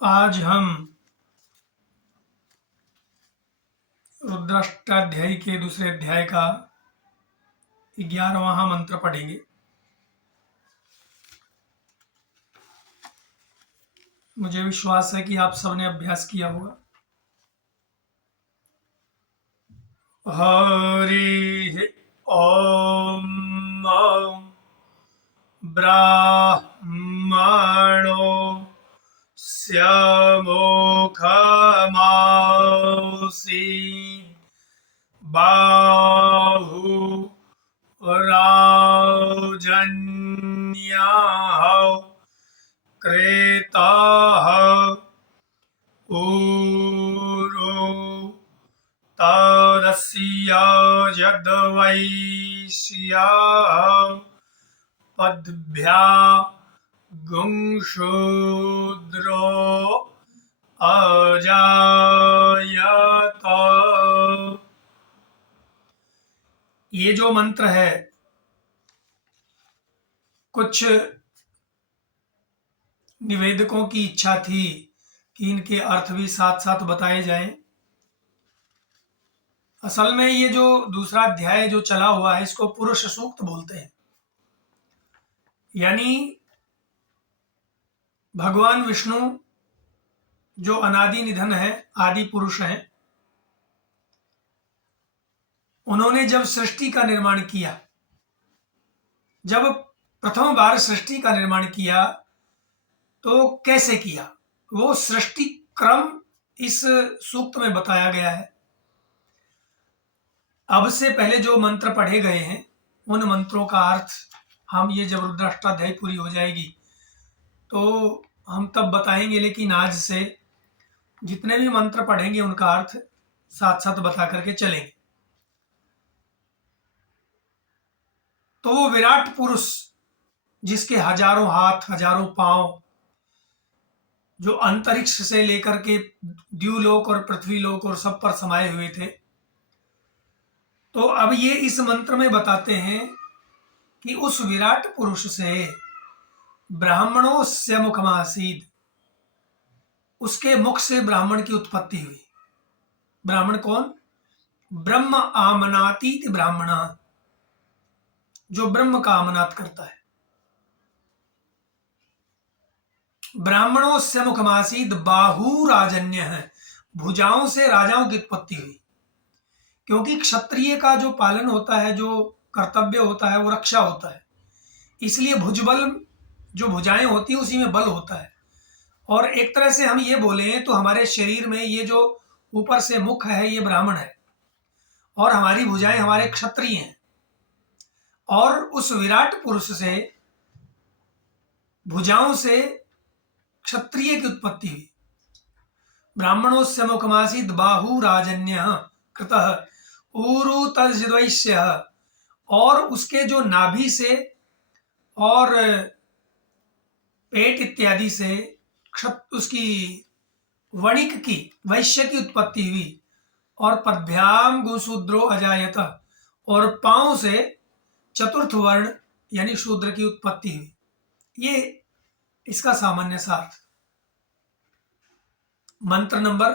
आज हम रुद्राष्टाध्यायी के दूसरे अध्याय का 11वां मंत्र पढ़ेंगे। मुझे विश्वास है कि आप सबने अभ्यास किया होगा। हरि ओम ब्राह्मणो स्यमुखमासी बाहु राजन्याः क्रेताः ऊरो तदस्य यद्वैश्याः पद्भ्या गुंशूद्रो अजायत। ये जो मंत्र है, कुछ निवेदकों की इच्छा थी कि इनके अर्थ भी साथ साथ बताए जाएं। असल में ये जो दूसरा अध्याय जो चला हुआ है, इसको पुरुष सूक्त बोलते हैं। यानी भगवान विष्णु जो अनादि निधन है, आदि पुरुष हैं, उन्होंने जब सृष्टि का निर्माण किया, जब प्रथम बार सृष्टि का निर्माण किया तो कैसे किया, वो सृष्टि क्रम इस सूक्त में बताया गया है। अब से पहले जो मंत्र पढ़े गए हैं, उन मंत्रों का अर्थ हम ये जब रुद्राष्टाध्यायी पूरी हो जाएगी तो हम तब बताएंगे, लेकिन आज से जितने भी मंत्र पढ़ेंगे उनका अर्थ साथ साथ बता करके चलेंगे। तो वो विराट पुरुष जिसके हजारों हाथ, हजारों पांव, जो अंतरिक्ष से लेकर के द्यूलोक और पृथ्वीलोक और सब पर समाये हुए थे, तो अब ये इस मंत्र में बताते हैं कि उस विराट पुरुष से ब्राह्मणों से मुखमासीद, उसके मुख से ब्राह्मण की उत्पत्ति हुई। ब्राह्मण कौन? ब्रह्म आमनातीत ब्राह्मण, जो ब्रह्म का आमनात करता है। ब्राह्मणों से मुखमासीद बाहु राजन्य है, भुजाओं से राजाओं की उत्पत्ति हुई। क्योंकि क्षत्रिय का जो पालन होता है, जो कर्तव्य होता है, वो रक्षा होता है। इसलिए भुजबल, जो भुजाएं होती है, उसी में बल होता है। और एक तरह से हम ये बोलें तो हमारे शरीर में ये जो ऊपर से मुख है, ये ब्राह्मण है, और हमारी भुजाएं हमारे क्षत्रिय हैं। और उस विराट पुरुष से, भुजाओं से क्षत्रिय की उत्पत्ति हुई। ब्राह्मणोस्य मुखमासीद बाहु राजन्य कृतः ऊरु तद्वैश्य, और उसके जो नाभि से और पेट इत्यादि से उसकी वणिक की, वैश्य की उत्पत्ति हुई। और पद्भ्याम गुशूद्रो अजायत, और पांव से चतुर्थ वर्ण यानी शूद्र की उत्पत्ति हुई। ये इसका सामान्य सार्थ। मंत्र नंबर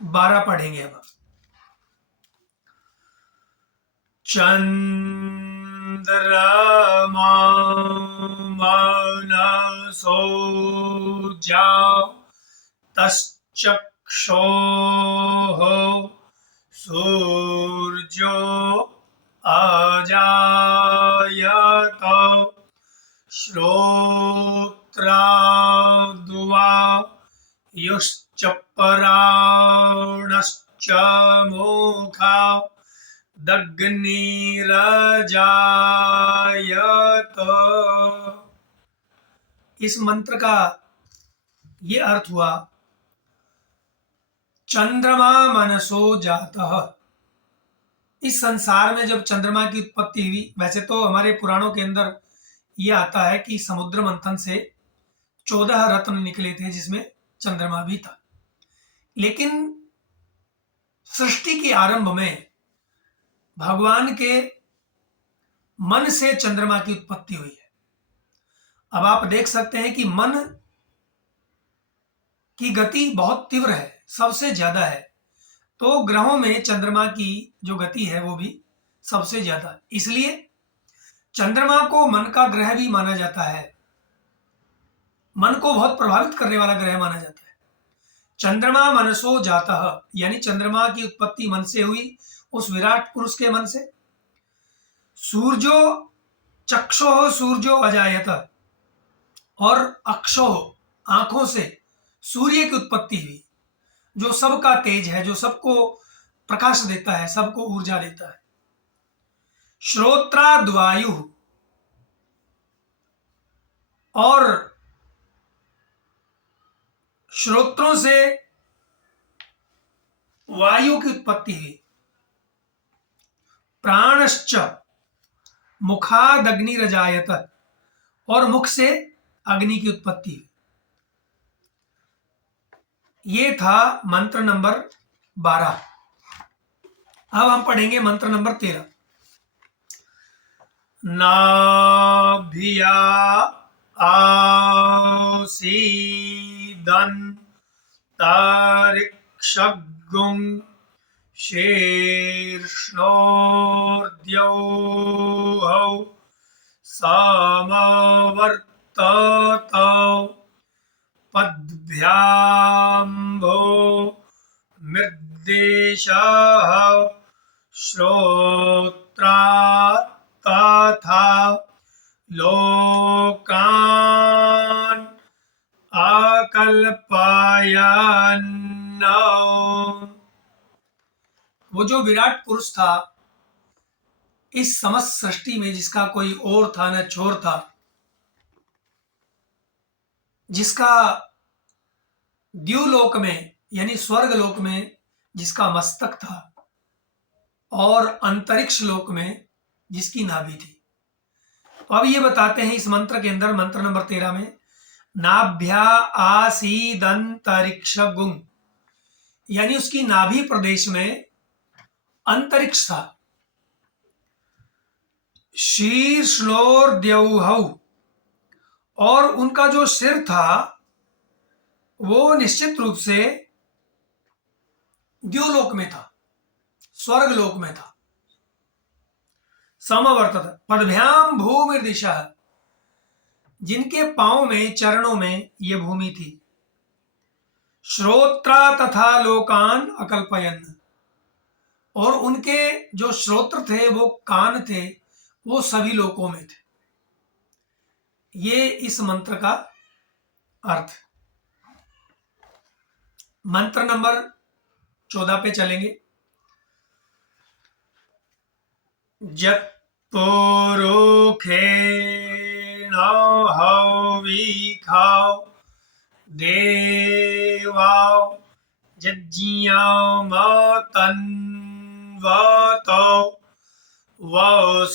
12 पढ़ेंगे अब। चंद्रमा मनसो जा तश्चक्षोः सूर्यो अजायत श्रोत्राद्वा युश्च पराणश्च मुखा दग्निरजायत। इस मंत्र का ये अर्थ हुआ, चंद्रमा मनसो जातः। इस संसार में जब चंद्रमा की उत्पत्ति हुई, वैसे तो हमारे पुराणों के अंदर ये आता है कि समुद्र मंथन से 14 रत्न निकले थे, जिसमें चंद्रमा भी था। लेकिन सृष्टि के आरंभ में भगवान के मन से चंद्रमा की उत्पत्ति हुई है। अब आप देख सकते हैं कि मन की गति बहुत तीव्र है, सबसे ज्यादा है। तो ग्रहों में चंद्रमा की जो गति है वो भी सबसे ज्यादा, इसलिए चंद्रमा को मन का ग्रह भी माना जाता है। मन को बहुत प्रभावित करने वाला ग्रह माना जाता है। चंद्रमा मनसो जातः, यानी चंद्रमा की उत्पत्ति मन से हुई, उस विराट पुरुष के मन से। सूर्यो चक्षुः सूर्यो अजायत, और अक्षोह आंखों से सूर्य की उत्पत्ति हुई, जो सबका तेज है, जो सबको प्रकाश देता है, सबको ऊर्जा देता है। श्रोत्राद्वायु, और श्रोत्रों से वायु की उत्पत्ति हुई। प्राणश्च मुखादग्निरजायत, और मुख से अग्नि की उत्पत्ति हुई। ये था मंत्र नंबर 12। अब हम पढ़ेंगे मंत्र नंबर 13। नाभिया आसीदन्तरिक्षगुं शीर्ष्णोर्द्यौः समवर्तत पद्भ्याम्भो निर्देशः श्रोत्रात् तथा लोकान् अकल्पयन्। वो जो विराट पुरुष था इस समस्त सृष्टि में, जिसका कोई और था न छोर था, जिसका द्युलोक में यानी स्वर्ग लोक में जिसका मस्तक था, और अंतरिक्ष लोक में जिसकी नाभि थी। तो अब ये बताते हैं इस मंत्र के अंदर, मंत्र नंबर 13 में, नाभ्या आसीदंतरिक्ष गुं, यानी उसकी नाभि प्रदेश में अंतरिक्ष था। शीर्ष्णोर्द्यौः, और उनका जो सिर था वो निश्चित रूप से द्युलोक में था, स्वर्ग लोक में था। समवर्तत पदभ्याम भूमिर्दिशः, जिनके पांव में, चरणों में ये भूमि थी। श्रोत्रा तथा लोकान अकल्पयन्, और उनके जो श्रोत्र थे, वो कान थे, वो सभी लोकों में थे। ये इस मंत्र का अर्थ। मंत्र नंबर 14 पे चलेंगे। जत्पुरुखेण हविखाव देवाव यज्ञमतन्वतो वसन्तोऽस्य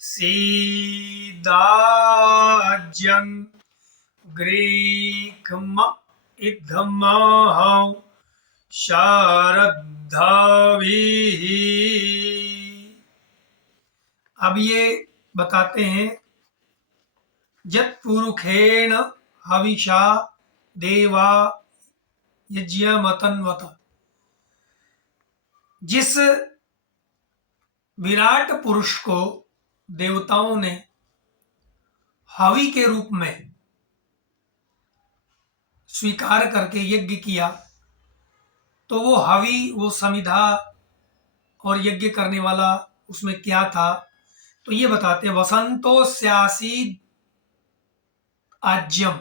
सीदाज्यं ग्रीक्म इद्धमः शरद्धाभिः। अब ये बताते हैं, जत्पुरुखेण हविषा देवा यज्ञमतन्वत, जिस विराट पुरुष को देवताओं ने हवि के रूप में स्वीकार करके यज्ञ किया, तो वो हवि, वो समिधा और यज्ञ करने वाला उसमें क्या था, तो ये बताते हैं। वसंतोस्यासीद आज्यम,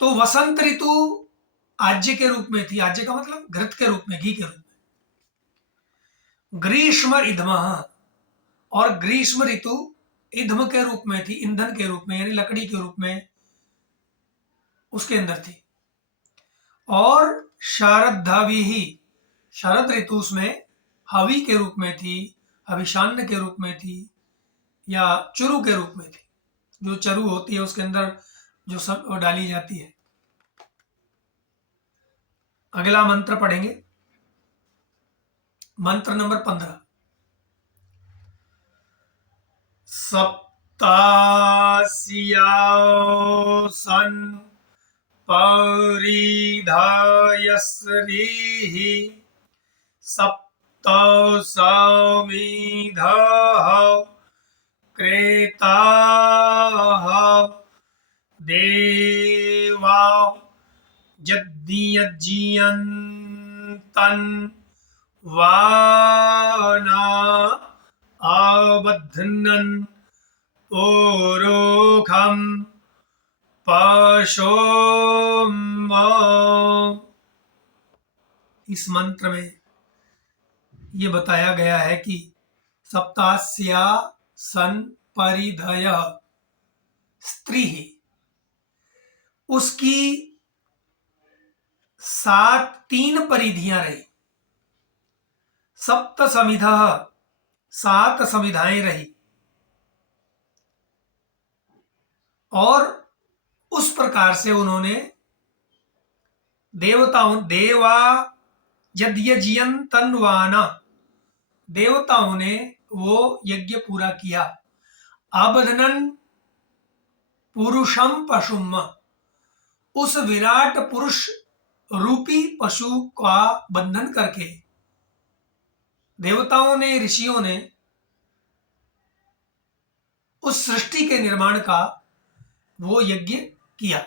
तो वसंत ऋतु आज्य के रूप में थी। आज्य का मतलब घृत के रूप में, घी के रूप में। ग्रीष्म इधम, और ग्रीष्म ऋतु इधम के रूप में थी, ईंधन के रूप में, यानी लकड़ी के रूप में उसके अंदर थी। और शारद्धावी ही, शरद ऋतु उसमें हवि के रूप में थी, हविषान्न के रूप में थी, या चुरु के रूप में थी। जो चरु होती है उसके अंदर जो सब डाली जाती है। अगला मंत्र पढ़ेंगे, मंत्र नंबर 15। सप्तास्यासन परिधाय श्रीः सप्त समिधः क्रेताः देवा यद्यज्यन्तन् वाना आबध्नन् ओरोखं पशोम। इस मंत्र में ये बताया गया है कि सप्तास्या सन परिधय स्त्री है, उसकी 3 परिधियां रही। सप्त समिधा 7 समिधाएं रही और उस प्रकार से उन्होंने देवा यद्यजियन तन्वाना देवताओं ने वो यज्ञ पूरा किया। आबधनन पुरुषम पशुम उस विराट पुरुष रूपी पशु का बंधन करके देवताओं ने ऋषियों ने उस सृष्टि के निर्माण का वो यज्ञ किया।